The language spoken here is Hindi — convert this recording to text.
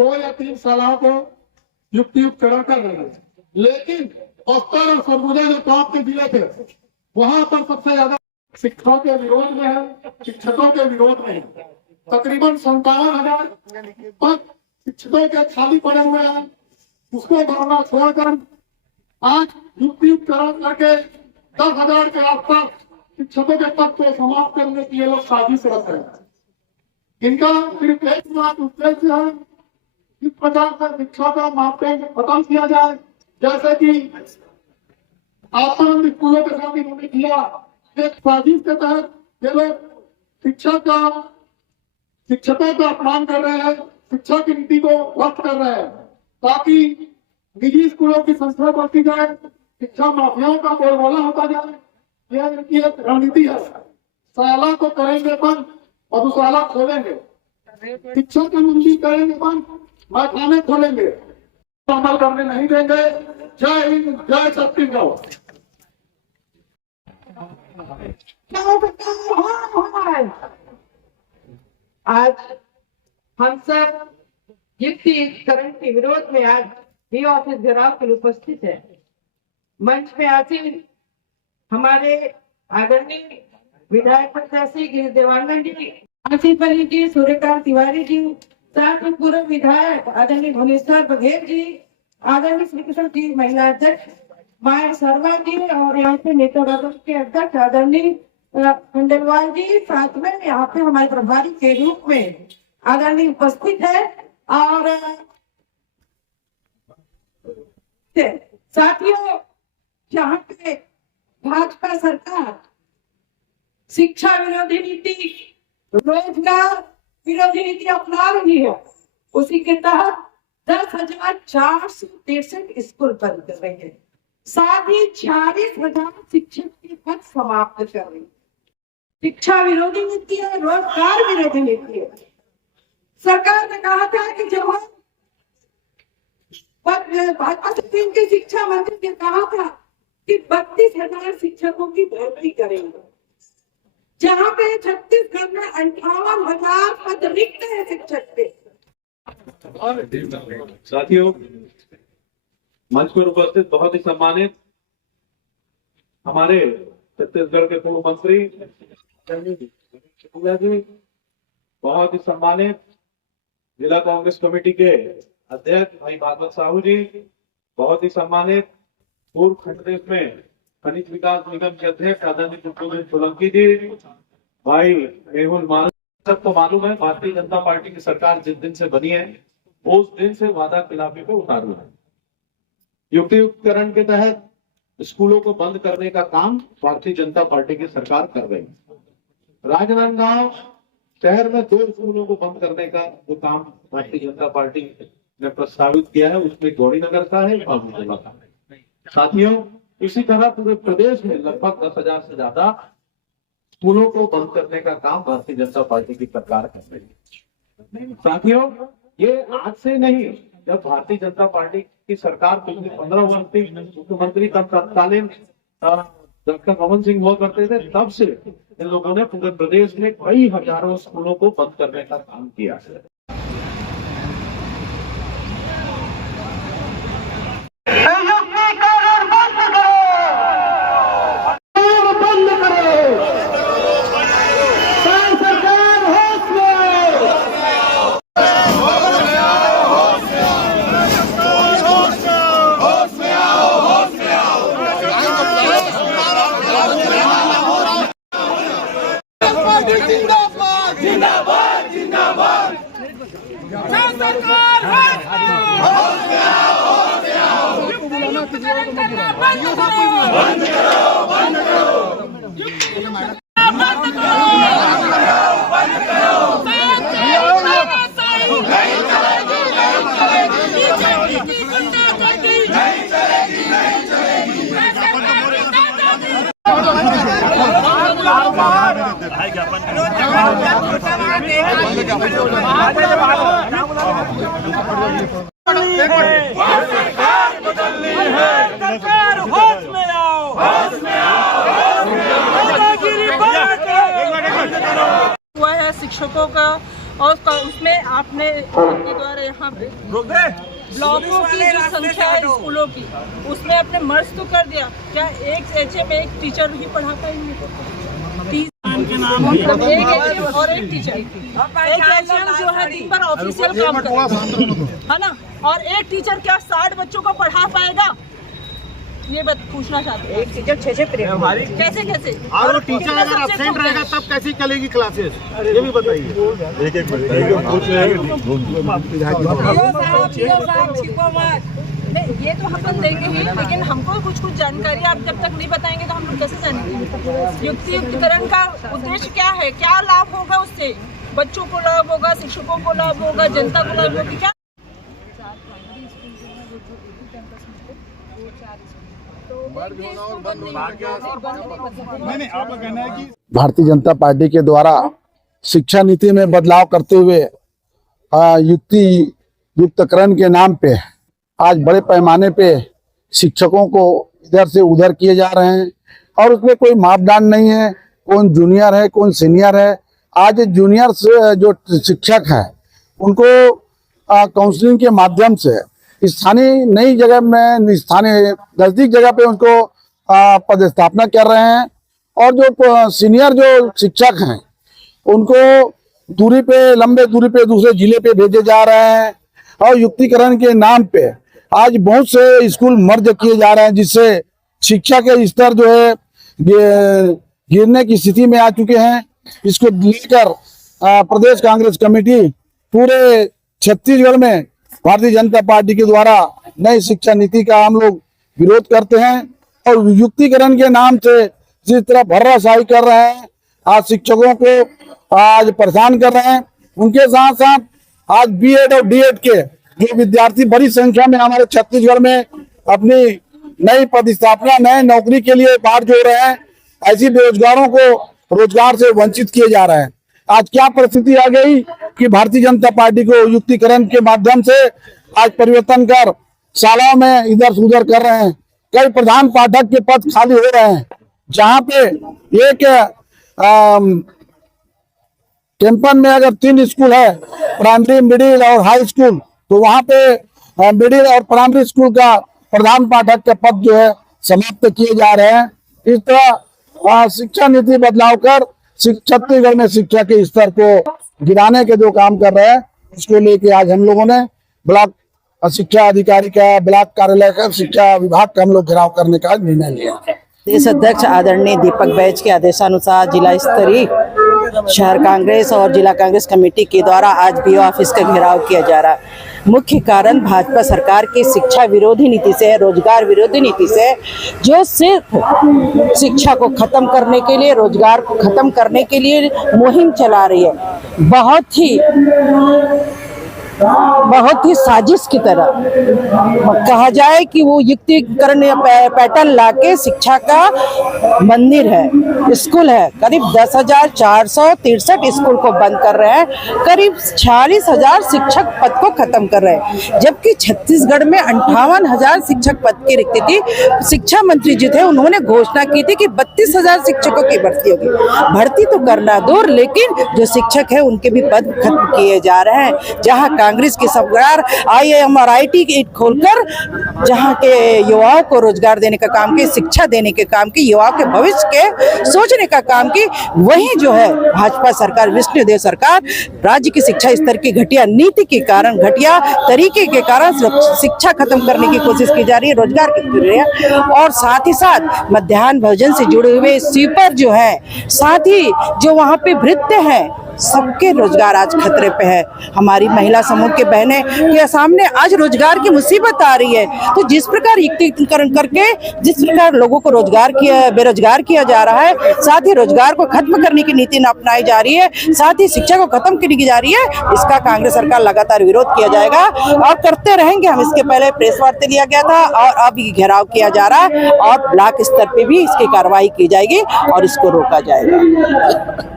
2 या 3 सलाह को युक्तियुक्तकरण कर रहे हैं, लेकिन बस्तर और सरगुजा जो टॉप के जिले थे वहां पर सबसे ज्यादा शिक्षकों के विरोध में है, शिक्षकों के विरोध में है। तकरीबन 57,000 पद शिक्षकों के खाली पड़े हुए हैं, उसको भरना छोड़कर आज युक्तियुक्तकरण करके 10,000 के आसपास शिक्षकों के पद को समाप्त करने की ये लोग साजिश रख रहे हैं। इनका सिर्फ एकमात्र उद्देश्य है इस प्रकार से शिक्षा का मापदंड खत्म किया जाए, जैसे कि आत्मानंद स्कूलों के साथ इन्होंने किया। एक साजिश के तहत ये लोग शिक्षकों का अपमान कर रहे हैं, शिक्षा की नीति को ध्वस्त कर रहे हैं, ताकि निजी स्कूलों की संख्या बढ़ती जाए, शिक्षा माफियाओं का बोलबाला होता जाए। यह इनकी एक रणनीति है। शाला को करेंगे बंद, मधुशाला खोलेंगे, शिक्षा की मंदी करेंगे बंद, मैखाने खोलेंगे, अमल करने नहीं देंगे। जय हिंद, जय छत्तीसगढ़। आज हम सब युक्तियुक्तकरण के विरोध में आज बी ऑफिस घेराव के लिए उपस्थित है। मंच में आसीन हमारे आदरणीय विधायक प्रत्याशी गिरीश देवांगन जी, आसिफ अली जी, सूर्यकांत तिवारी जी, साथ में पूर्व विधायक आदरणीय भुवनेश्वर बघेल जी, आदरणीय श्री कृष्ण जी महिला अध्यक्ष माया शर्मा जी, और यहाँ पे नेता वर्ग के अध्यक्ष आदरणीय खंडेलवाल जी, साथ में यहाँ पे हमारे प्रभारी के रूप में आदरणीय उपस्थित है। और साथियों, जहाँ पे भाजपा सरकार शिक्षा विरोधी नीति, रोजगार विरोधी नीति अपना रही है, उसी के तहत 10,463 स्कूल बंद कर रही है, साथ ही 46,000 शिक्षक के पद समाप्त कर रही है। शिक्षा विरोधी नीति है, रोजगार विरोधी नीति है। सरकार ने कहा था कि जब हम भाजपा के शिक्षा मंत्री ने कहा था कि 32,000 शिक्षकों की भर्ती करेंगे, जहाँ पे छत्तीसगढ़ में 58,000 पद रिक्त है शिक्षक के। साथियों, मंच पर उपस्थित बहुत ही सम्मानित हमारे छत्तीसगढ़ के पूर्व मंत्री जी, बहुत ही सम्मानित जिला कांग्रेस कमेटी के अध्यक्ष भाई भागवत साहू जी, बहुत ही सम्मानित पूर्व खंड में खनिज विकास निगम के अध्यक्ष आदरणीय गुप्तोदेव सोलंकी जी, भाई मेहुल मानव, सबको मालूम है भारतीय जनता पार्टी की सरकार जिस दिन से बनी है उस दिन से वादा खिलाफी पे उतारू है। युक्तियुक्तकरण के तहत स्कूलों को बंद करने का काम भारतीय जनता पार्टी की सरकार कर रही है। राजनांदगांव शहर में 2 स्कूलों को बंद करने का जो काम भारतीय जनता पार्टी ने प्रस्तावित किया है, उसमें गौरी नगर का है और मुंडला का है। साथियों, इसी तरह पूरे प्रदेश में लगभग 10,000 से ज्यादा स्कूलों को बंद करने का काम भारतीय जनता पार्टी की सरकार कर रही है। साथियों, ये आज से नहीं, जब भारतीय जनता पार्टी की सरकार पिछले 15 वर्ष से मुख्यमंत्री तत्कालीन डॉक्टर रमन सिंह हुआ करते थे, तब से इन लोगों ने पूरे प्रदेश में कई हजारों स्कूलों को बंद करने का काम किया है। शिक्षकों का और उसमें आपने आपके द्वारा यहाँ पे ब्लॉकों की जो संख्या है स्कूलों की, उसमें आपने मर्ज तो कर दिया। क्या एक एचएम में एक टीचर ही पढ़ा पाएंगे? मतलब एक एचएम और एक टीचर, एक एचएम जो है दिन भर ऑफिशियल काम करेगा, है ना, और एक टीचर क्या 60 बच्चों को पढ़ा पाएगा? ये बात पूछना चाहते हैं। एक टीचर 6 पीरियड कैसे कैसे? और वो टीचर अगर एब्सेंट रहेगा तब कैसी चलेगी क्लासेस, ये भी बताइए। नहीं, ये तो हम लोग देंगे ही, लेकिन हमको कुछ जानकारी आप जब तक नहीं बताएंगे तो हम लोग कैसे जानेंगे? युक्तिकरण का उद्देश्य क्या है? क्या लाभ होगा उससे? बच्चों को लाभ होगा, शिक्षकों को लाभ होगा, जनता को लाभ होगा? क्या भारतीय जनता पार्टी के द्वारा शिक्षा नीति में बदलाव करते हुए युक्तिकरण के नाम पे आज बड़े पैमाने पे शिक्षकों को इधर से उधर किए जा रहे हैं और उसमें कोई मापदंड नहीं है, कौन जूनियर है कौन सीनियर है। आज जूनियर से जो शिक्षक हैं उनको काउंसलिंग के माध्यम से स्थानीय नई जगह में स्थानीय नजदीक जगह पे उनको पदस्थापना कर रहे हैं और जो सीनियर जो शिक्षक हैं उनको लंबे दूरी पे दूसरे जिले पे भेजे जा रहे हैं और युक्तिकरण के नाम पे आज बहुत से स्कूल मर्ज किए जा रहे हैं, जिससे शिक्षा के स्तर जो है गिरने की स्थिति में आ चुके हैं। इसको लेकर प्रदेश कांग्रेस कमेटी पूरे छत्तीसगढ़ में भारतीय जनता पार्टी के द्वारा नई शिक्षा नीति का हम लोग विरोध करते हैं और युक्तिकरण के नाम से जिस तरह भर्राशाही कर रहे हैं, आज शिक्षकों को आज परेशान कर रहे हैं। उनके साथ साथ आज बीएड और डीएड के जो विद्यार्थी बड़ी संख्या में हमारे छत्तीसगढ़ में अपनी नई पदस्थापना नए नौकरी के लिए बाहर जोड़ रहे हैं, ऐसी बेरोजगारों को रोजगार से वंचित किए जा रहे हैं। आज क्या परिस्थिति आ गई कि भारतीय जनता पार्टी को युक्तिकरण के माध्यम से आज परिवर्तन कर शालाओं में इधर से उधर कर रहे हैं। कई प्रधान पाठक के पद खाली हो रहे हैं, जहां पे एक कैंपन में अगर 3 स्कूल है, प्राइमरी मिडिल और हाई स्कूल, तो वहां पे मिडिल और प्राइमरी स्कूल का प्रधान पाठक के पद जो है समाप्त किए जा रहे हैं। इस तरह शिक्षा नीति बदलाव कर छत्तीसगढ़ में शिक्षा के स्तर को गिराने के जो काम कर रहे हैं, उसको लेके आज हम लोगों ने ब्लॉक शिक्षा अधिकारी का, ब्लॉक कार्यालय का, शिक्षा विभाग का हम लोग घेराव करने का निर्णय लिया। प्रदेश अध्यक्ष आदरणीय दीपक बैज के आदेशानुसार जिला स्तरीय शहर कांग्रेस और जिला कांग्रेस कमेटी के द्वारा आज बीओ ऑफिस का घेराव किया जा रहा है। मुख्य कारण भाजपा सरकार की शिक्षा विरोधी नीति से, रोजगार विरोधी नीति से, जो सिर्फ शिक्षा को खत्म करने के लिए, रोजगार को खत्म करने के लिए मुहिम चला रही है। बहुत ही साजिश की तरह कहा जाए कि वो युक्तिकरण पैटर्न लाके शिक्षा का मंदिर है, स्कूल है। करीब 10,463 स्कूल को बंद कर रहे हैं, करीब 46,000 शिक्षक पद को खत्म कर रहे हैं, जबकि छत्तीसगढ़ में 58,000 शिक्षक पद की रिक्ति थी। शिक्षा मंत्री जी थे, उन्होंने घोषणा की थी कि 32,000 शिक्षकों की भर्ती होगी। भर्ती तो करना दूर, लेकिन जो शिक्षक है उनके भी पद खत्म किए जा रहे हैं। जहाँ कांग्रेस की सरकार IIM और IIT खोलकर जहां के युवाओं को रोजगार देने का काम की, शिक्षा देने के काम की, युवाओं के भविष्य के सोचने का काम की, वहीं जो है भाजपा सरकार, विष्णुदेव सरकार, राज्य की शिक्षा स्तर की घटिया नीति के कारण, घटिया तरीके के कारण शिक्षा खत्म करने की कोशिश की जा रही है, रोजगार की। और साथ ही साथ मध्याह्न भोजन से जुड़े हुए स्वीपर जो है, साथ ही जो वहाँ पे भृत्य है, सबके रोजगार आज खतरे पे है। हमारी महिला समूह के बहनें के सामने आज रोजगार की मुसीबत आ रही है। तो जिस प्रकार युक्तिकरण करके जिस प्रकार लोगों को बेरोजगार किया जा रहा है, साथ ही रोजगार को खत्म करने की नीति अपनाई जा रही है, साथ ही शिक्षा को खत्म करने की जा रही है, इसका कांग्रेस सरकार लगातार विरोध किया जाएगा और करते रहेंगे। हम इसके पहले प्रेस वार्ता लिया गया था और अब घेराव किया जा रहा है और ब्लॉक स्तर पे भी इसकी कार्रवाई की जाएगी और इसको रोका जाएगा।